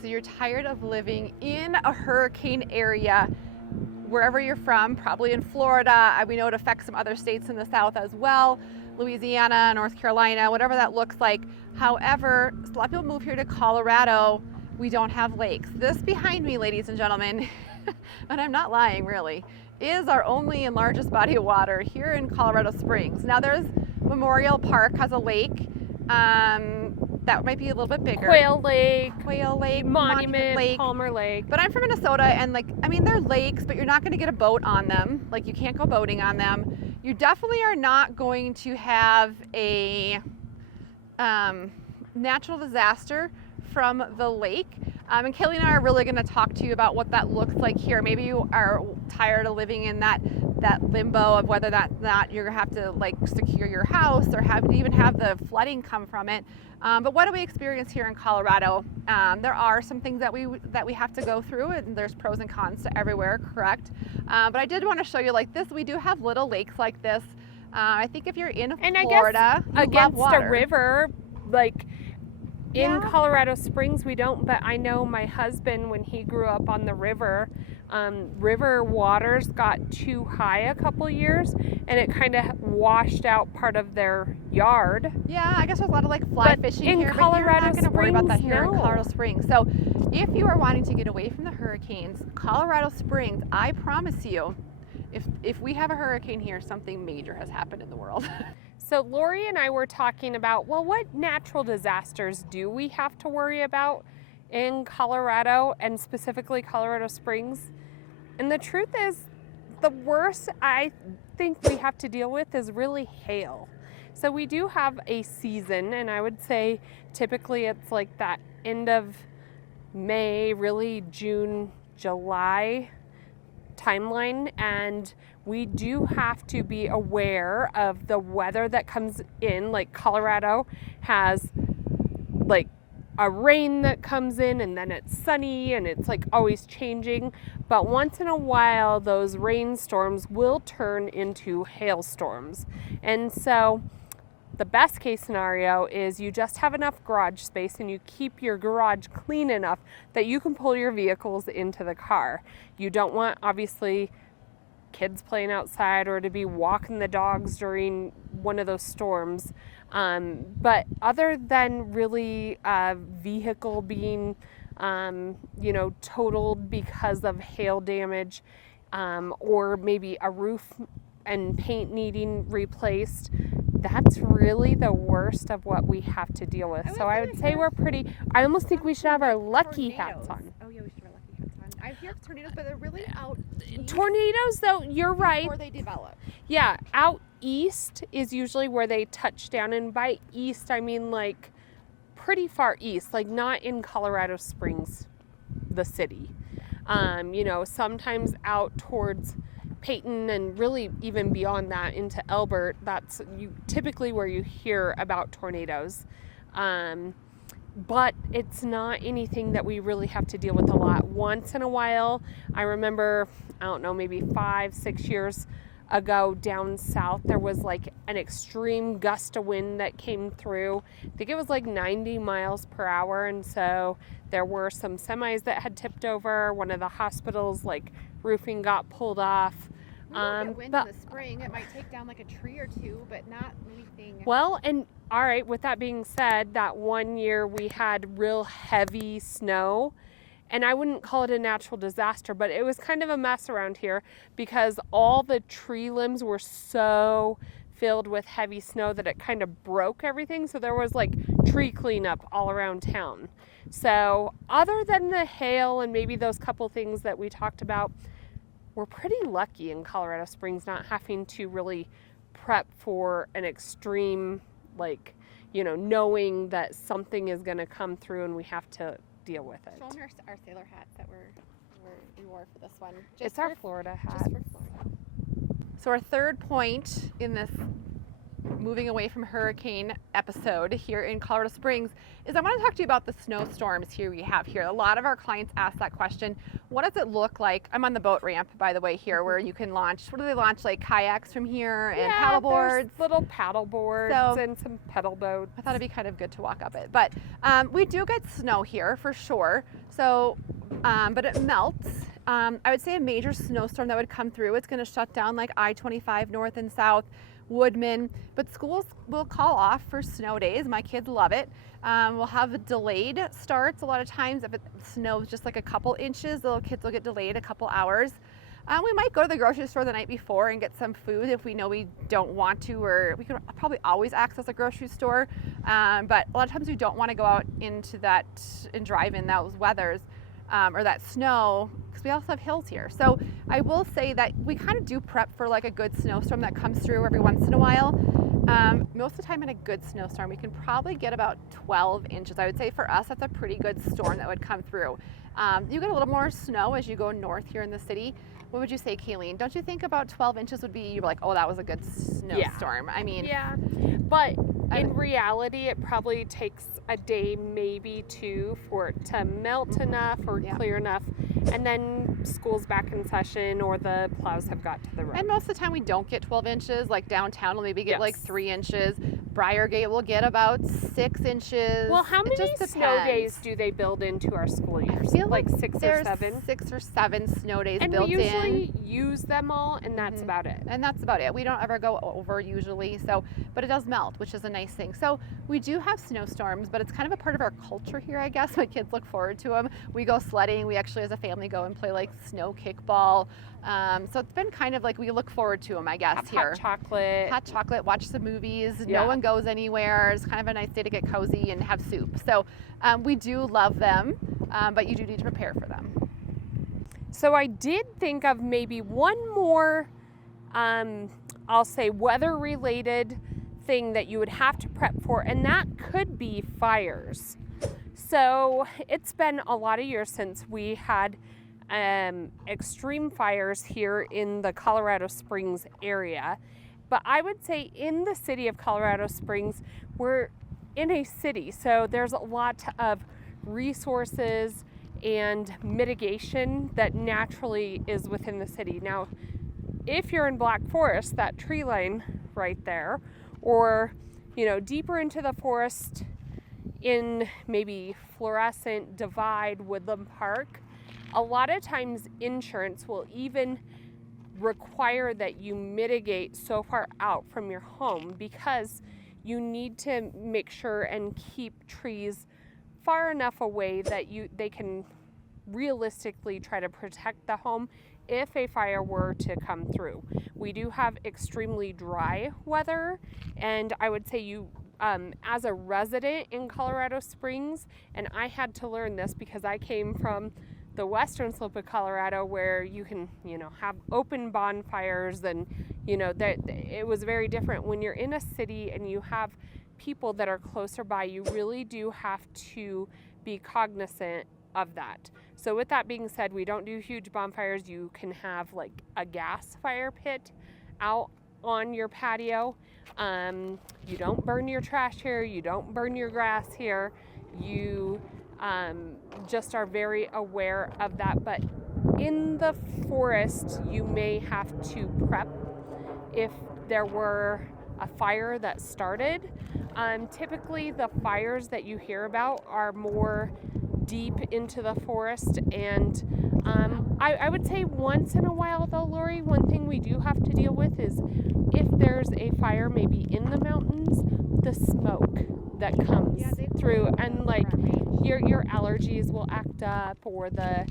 So you're tired of living in a hurricane area wherever you're from, probably in Florida. We know it affects some other states in the South as well, Louisiana, North Carolina, whatever that looks like. However, a lot of people move here to Colorado. We don't have lakes. This behind me, ladies and gentlemen, and I'm not lying really, is our only and largest body of water here in Colorado Springs. Now there's Memorial Park has a lake. That might be a little bit bigger. Quail Lake, Monument Lake, Palmer Lake. But I'm from Minnesota, and they're lakes, but you're not going to get a boat on them. Like, you can't go boating on them. You definitely are not going to have a natural disaster from the lake. And Kelly and I are really going to talk to you about what that looks like here. Maybe you are tired of living in that limbo of whether that you're going to have to like secure your house or even have the flooding come from it. But what do we experience here in Colorado? There are some things that we have to go through, and there's pros and cons to everywhere, correct? But I did want to show you like this. We do have little lakes like this. I think if you're in Florida, you against a river, like in Colorado Springs, we don't. But I know my husband, when he grew up on the river, river waters got too high a couple years, and it kind of washed out part of their yard. Yeah, I guess there's a lot of like fly fishing in here, Colorado but you're not going to worry about that here no. in Colorado Springs. So if you are wanting to get away from the hurricanes, Colorado Springs, I promise you, if we have a hurricane here, something major has happened in the world. So Lori and I were talking about, well, what natural disasters do we have to worry about in Colorado, and specifically Colorado Springs? And the truth is, the worst I think we have to deal with is really hail. So we do have a season, and I would say typically it's like that end of May, really June, July timeline, and we do have to be aware of the weather that comes in. Like Colorado has like a rain that comes in, and then it's sunny, and it's like always changing. But once in a while, those rainstorms will turn into hailstorms. And so the best case scenario is you just have enough garage space and you keep your garage clean enough that you can pull your vehicles into the car. You don't want, obviously, kids playing outside or to be walking the dogs during one of those storms. But other than really a vehicle being, totaled because of hail damage, or maybe a roof and paint needing replaced, that's really the worst of what we have to deal with. So I would say we're pretty, I almost think we should have our lucky hats on. Oh yeah, we should have our lucky hats on. I hear tornadoes, but they're really out east. Tornadoes, though, you're right. Before they develop. Yeah, out east is usually where they touch down, and by east I mean like pretty far east, like not in Colorado Springs, the city. Sometimes out towards Peyton and really even beyond that into Elbert, that's typically where you hear about tornadoes. But it's not anything that we really have to deal with a lot. Once in a while, I remember, I don't know, maybe 5-6 years ago down south, there was like an extreme gust of wind that came through. I think it was like 90 miles per hour, and so there were some semis that had tipped over. One of the hospitals, like roofing got pulled off. Wind in the spring, it might take down like a tree or two, but not anything. Well, and all right, with that being said, that one year we had real heavy snow, and I wouldn't call it a natural disaster, but it was kind of a mess around here because all the tree limbs were so filled with heavy snow that it kind of broke everything. So there was like tree cleanup all around town. So other than the hail and maybe those couple things that we talked about, we're pretty lucky in Colorado Springs not having to really prep for an extreme, knowing that something is going to come through and we have to deal with it. Show them our sailor hats that we wore for this one. It's our Florida hat. Just for Florida. So our third point in this moving away from hurricane episode here in Colorado Springs, is I want to talk to you about the snowstorms here we have here. A lot of our clients ask that question. What does it look like? I'm on the boat ramp, by the way, here where you can launch. What do they launch? Like kayaks from here and paddle boards? Little paddle boards and some pedal boats. I thought it'd be kind of good to walk up it. But we do get snow here for sure. So, but it melts. I would say a major snowstorm that would come through, it's going to shut down like I-25 north and south, Woodman, but schools will call off for snow days. My kids love it. We'll have delayed starts a lot of times. If it snows just like a couple inches, the little kids will get delayed a couple hours. We might go to the grocery store the night before and get some food if we know we don't want to, or we can probably always access a grocery store. But a lot of times we don't want to go out into that and drive in those weathers or that snow, because we also have hills here. So I will say that we kind of do prep for like a good snowstorm that comes through every once in a while. Most of the time in a good snowstorm, we can probably get about 12 inches. I would say for us, that's a pretty good storm that would come through. You get a little more snow as you go north here in the city. What would you say, Kayleen? Don't you think about 12 inches would be, you're like, oh, that was a good snowstorm? Yeah. I mean, yeah, but in reality, it probably takes a day, maybe two, for it to melt enough or clear enough, and then school's back in session or the plows have got to the road. And most of the time we don't get 12 inches. Like downtown we'll maybe get like 3 inches. Briargate will get about 6 inches. Well, how many snow days do they build into our school years? Like 6 or 7? 6 or 7 snow days and built in. And we usually use them all, and that's about it. And that's about it. We don't ever go over usually, so, but it does melt, which is a nice thing. So we do have snowstorms, but it's kind of a part of our culture here, I guess. My kids look forward to them. We go sledding. We actually, as a family, go and play like snow kickball. So it's been kind of like we look forward to them, I guess, have here. Hot chocolate, watch some movies. No one goes anywhere. It's kind of a nice day to get cozy and have soup. So we do love them, but you do need to prepare for them. So I did think of maybe one more, I'll say weather-related thing that you would have to prep for, and that could be fires. So it's been a lot of years since we had extreme fires here in the Colorado Springs area. But I would say in the city of Colorado Springs, we're in a city, so there's a lot of resources and mitigation that naturally is within the city. Now, if you're in Black Forest, that tree line right there, or deeper into the forest in maybe Fluorescent, Divide, Woodland Park, a lot of times insurance will even require that you mitigate so far out from your home, because you need to make sure and keep trees far enough away that they can realistically try to protect the home if a fire were to come through. We do have extremely dry weather, and I would say you as a resident in Colorado Springs, and I had to learn this because I came from the western slope of Colorado, where you can, have open bonfires, and, that it was very different. When you're in a city and you have people that are closer by, you really do have to be cognizant of that. So with that being said, we don't do huge bonfires. You can have like a gas fire pit out on your patio. You don't burn your trash here. You don't burn your grass here. You just are very aware of that. But in the forest, you may have to prep if there were a fire that started. Typically, the fires that you hear about are more deep into the forest, and I would say once in a while though, Lori, one thing we do have to deal with is if there's a fire maybe in the mountains, the smoke that comes through, and like your allergies will act up, or the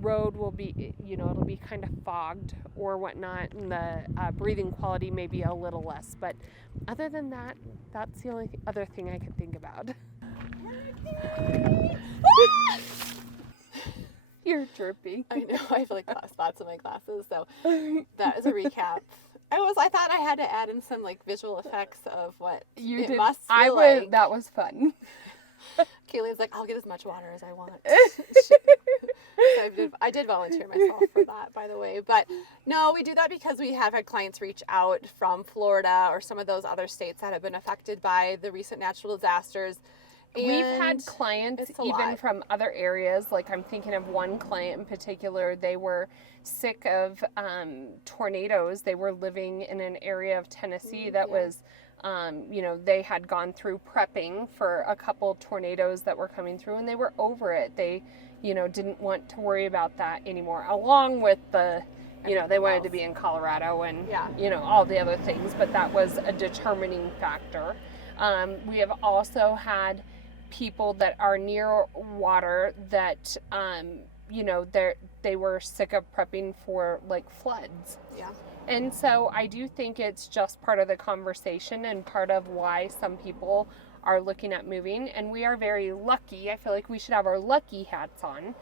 road will be, it'll be kind of fogged or whatnot, and the breathing quality may be a little less. But other than that, that's the only other thing I could think about. You're chirping. I know. I have like spots in my glasses. So that is a recap. I thought I had to add in some like visual effects of what you it did. must feel like. That was fun. Kaylee's like, I'll get as much water as I want. So I did volunteer myself for that, by the way. But no, we do that because we have had clients reach out from Florida or some of those other states that have been affected by the recent natural disasters. We've And had clients it's a even lot. from other areas. Like I'm thinking of one client in particular. They were sick of tornadoes. They were living in an area of Tennessee that was, they had gone through prepping for a couple tornadoes that were coming through, and they were over it. They, didn't want to worry about that anymore. Along with the, they wanted to be in Colorado and, all the other things, but that was a determining factor. We have also had people that are near water that, they were sick of prepping for like floods. Yeah. And so I do think it's just part of the conversation and part of why some people are looking at moving. And we are very lucky. I feel like we should have our lucky hats on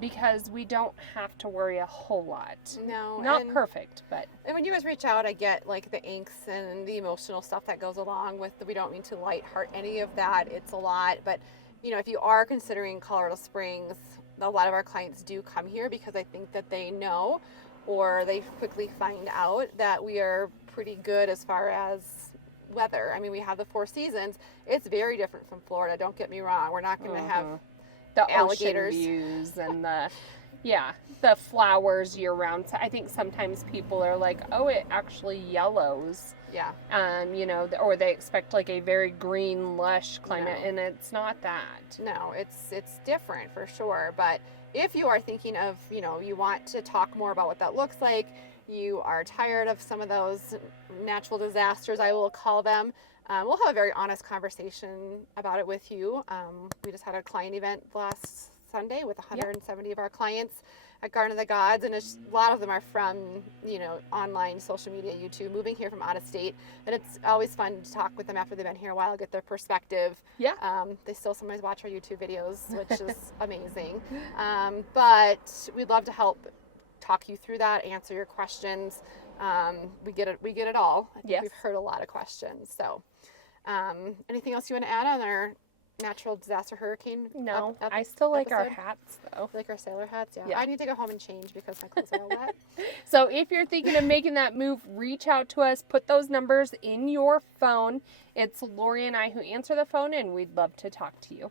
because we don't have to worry a whole lot. No. Not perfect, but. And when you guys reach out, I get like the angst and the emotional stuff that goes along with we don't mean to light heart any of that. It's a lot. But, if you are considering Colorado Springs, a lot of our clients do come here because I think that they know or they quickly find out that we are pretty good as far as weather. I mean, we have the 4 seasons. It's very different from Florida. Don't get me wrong. We're not going to have the alligators. Ocean views and the flowers year round. So I think sometimes people are like, oh, it actually yellows. Yeah. Or they expect like a very green, lush climate, and it's not that. No, it's different for sure. But if you are thinking of, you want to talk more about what that looks like, you are tired of some of those natural disasters, I will call them, we'll have a very honest conversation about it with you. We just had a client event last Sunday with 170 of our clients at Garden of the Gods, and a lot of them are from, online, social media, YouTube, moving here from out of state, and it's always fun to talk with them after they've been here a while, get their perspective. Yeah. They still sometimes watch our YouTube videos, which is amazing. But we'd love to help talk you through that, answer your questions. We get it all. I think we've heard a lot of questions. So, anything else you want to add on our natural disaster hurricane? No, I still like our hats though. Like our sailor hats? Yeah. I need to go home and change because my clothes are all wet. So if you're thinking of making that move, reach out to us. Put those numbers in your phone. It's Lori and I who answer the phone, and we'd love to talk to you.